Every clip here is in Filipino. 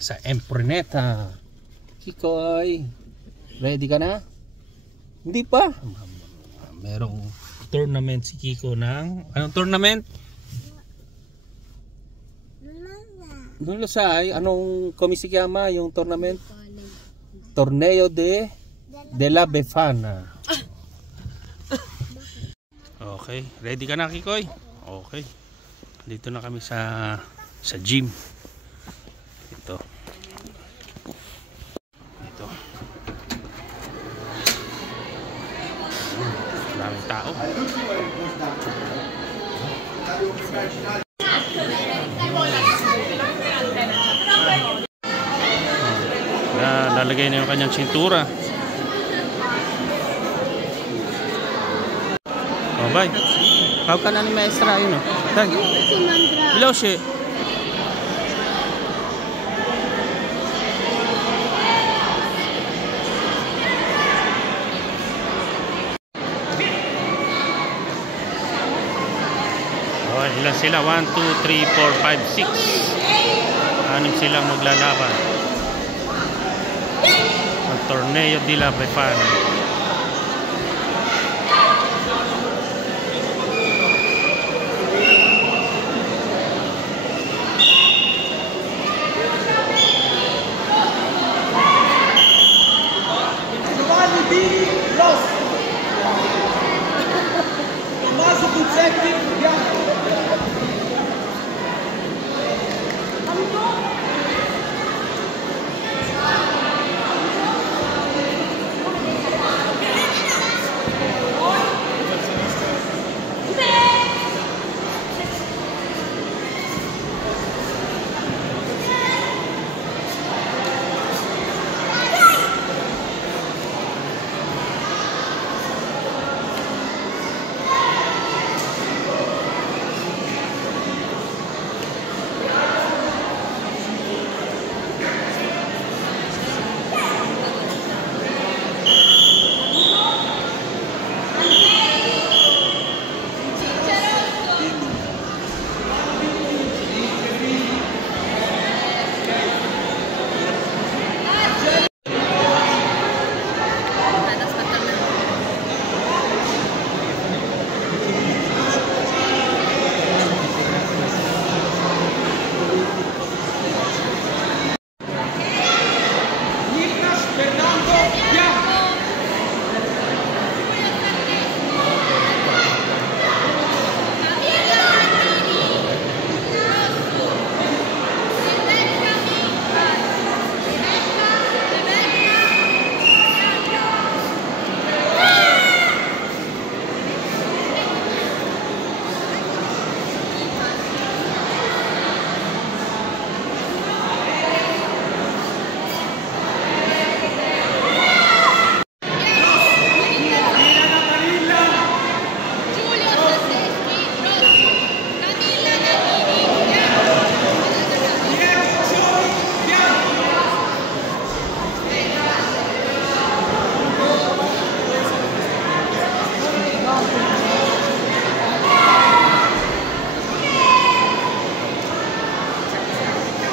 sa Empreneta. Kikoy, ready ka na? Hindi pa. Merong tournament si Kiko ng anong tournament? Lulusay, anong komisikama yung tournament? Torneo de la Befana. Okay, ready ka na Kikoy? Okay. Dito na kami sa gym. Ito. Maraming tao. Lalagay na yung kanyang sintura. Oh, bye. Kau ka na ni maestra yun, oh. Tag. Bilaw siya. Ilan sila? 1, 2, 3, 4, 5, 6. Anim silang maglalaban. Ang Torneo de la Befana.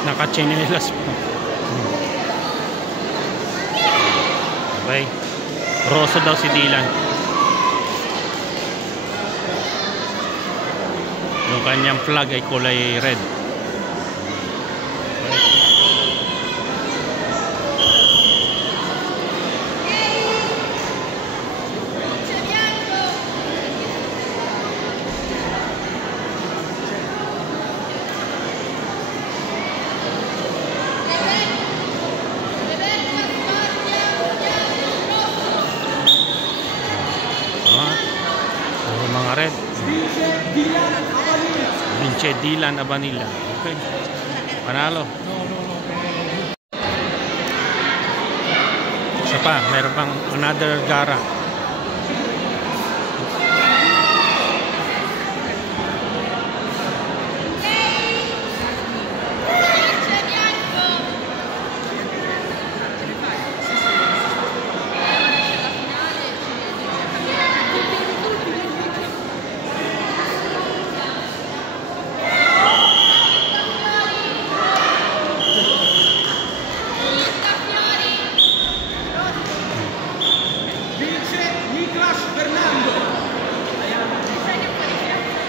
Nakachinelas pa. Okay. Roso daw si Dylan. Yung kanyang flag ay kulay red. Mga red. Vince Dylan Abanilla. Okay. Panalo. Isa pa, meron pang another gara.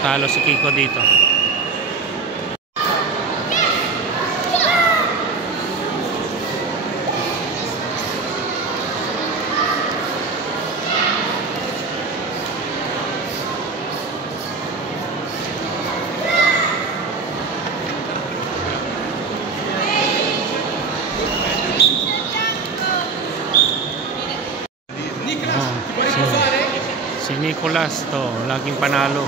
Talo si Kiko dito. Si Nicolas to, laging panalo.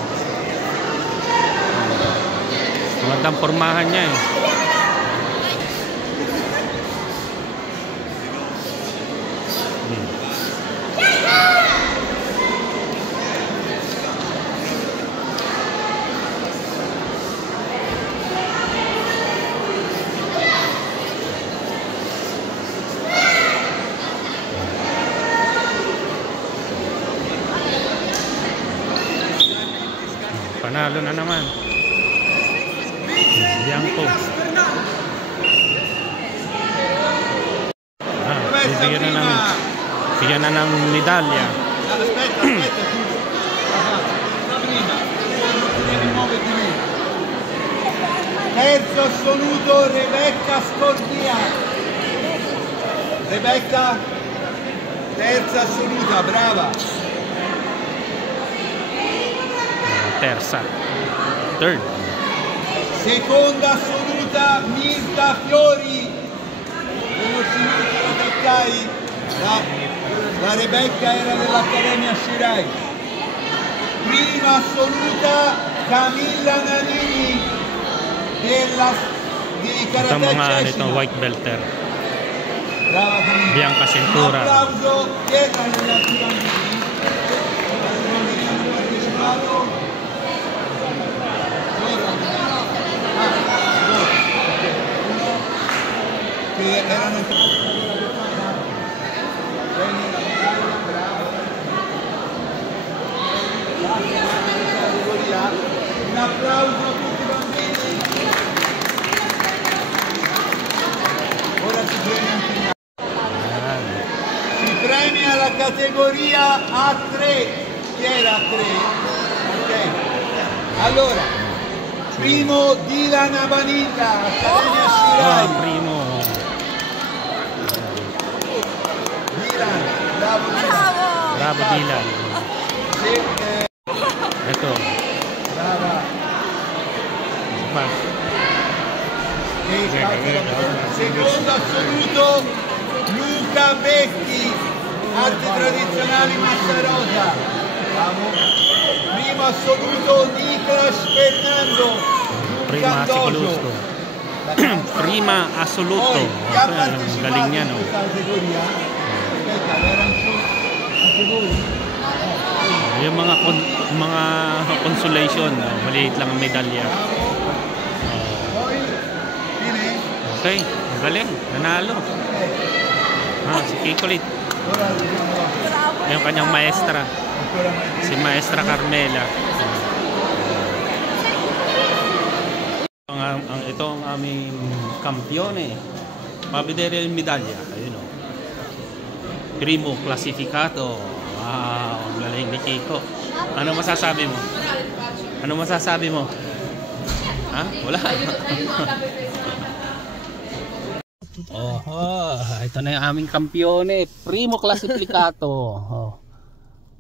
Magandang pormahan niya eh. Panalo na naman. Bianco. Bigyan na ng medalya. Terzo assoluto Rebecca Scordia. Rebecca, terza assoluta, brava. Terza. Third. Seconda assoluta Mirta Fiori. La Rebecca era dell'Accademia Shirai. Prima assoluta Camilla Nanini di Karate Cesena. White belter. Brava Camilla. Bianca Cintura. Un applauso dietro agli altri bambini. Che erano un applauso a tutti i bambini. Ora si premia anche si premia la categoria A3. Chi era A3? Ok. Allora, primo Dylan Abanita, Accademia Shirai. Primo. Dylan, bravo Dylan. Bravo Dylan. Ito. Brava. Pa. Secondo assoluto Luca Becchi, arti tradizionali Massarosa. Bravo. Primo assoluto Nicolas Fernando. Prima assoluto. Prima assoluto. Galing niya, no? Yung mga consolation, maliit lang ang medalya. Okay, galing, nanalo. Si Kikolit. Yung kanyang maestra, si Maestra Carmela. Ito ang aming kampione. Pabidere yung medalya. Ayun o. Primo classificato. Wow, ang galing ni Kiko. Ano masasabi mo? Ano masasabi mo? Ha? Wala. Ito na yung aming kampione. Primo classificato.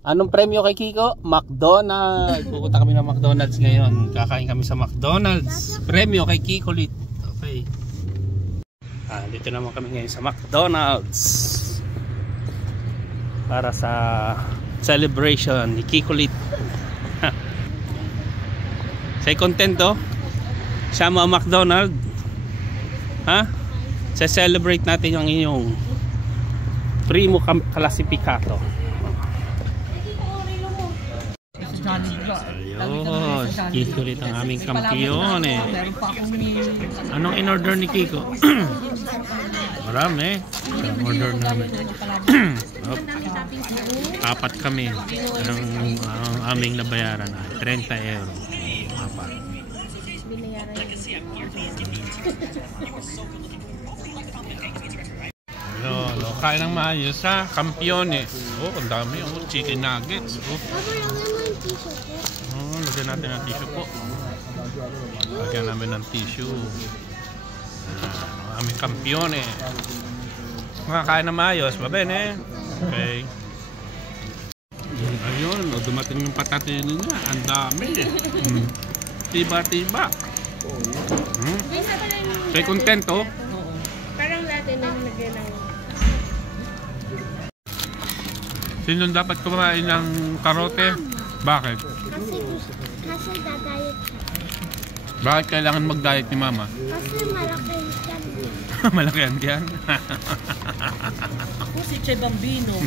Anong premyo kay Kiko? McDonald's. Pupunta kami ng McDonald's ngayon. Kakain kami sa McDonald's. Premyo kay Kiko Lit. Okay. Dito naman kami ngayon sa McDonald's. Para sa celebration ni Kiko Lit. Say contento? Siya mo McDonald's? Ha? Sa-celebrate natin yung inyong primo classificato. Ayun, Kiko Lit ang aming kampiyon eh. Anong in-order ni Kiko? Marami. Ang order namin. Apat kami. Ang aming nabayaran ay 30 euro. Apat. Lolo. Kain ng maayos ha. Campione. Oh, ang dami. Oh, chicken nuggets. Oh. Papa, lagyan mo yung tissue po. Oh, lagyan natin ng tissue po. Lagyan namin ng tissue. Aming Campione. Makakain na maayos. Babene. Okay. Ayun, oh, dumating yung patatino niya. Ang dami. Tiba-tiba. Kaya content oh. Parang natin na nilagyan ng... Sino dapat kumain ng karote? Bakit? Kasi dadayot siya. Bakit kailangan mag-diet ni mama? Kasi malaki yan. Malaki yan yan. Ako si Che Bambino.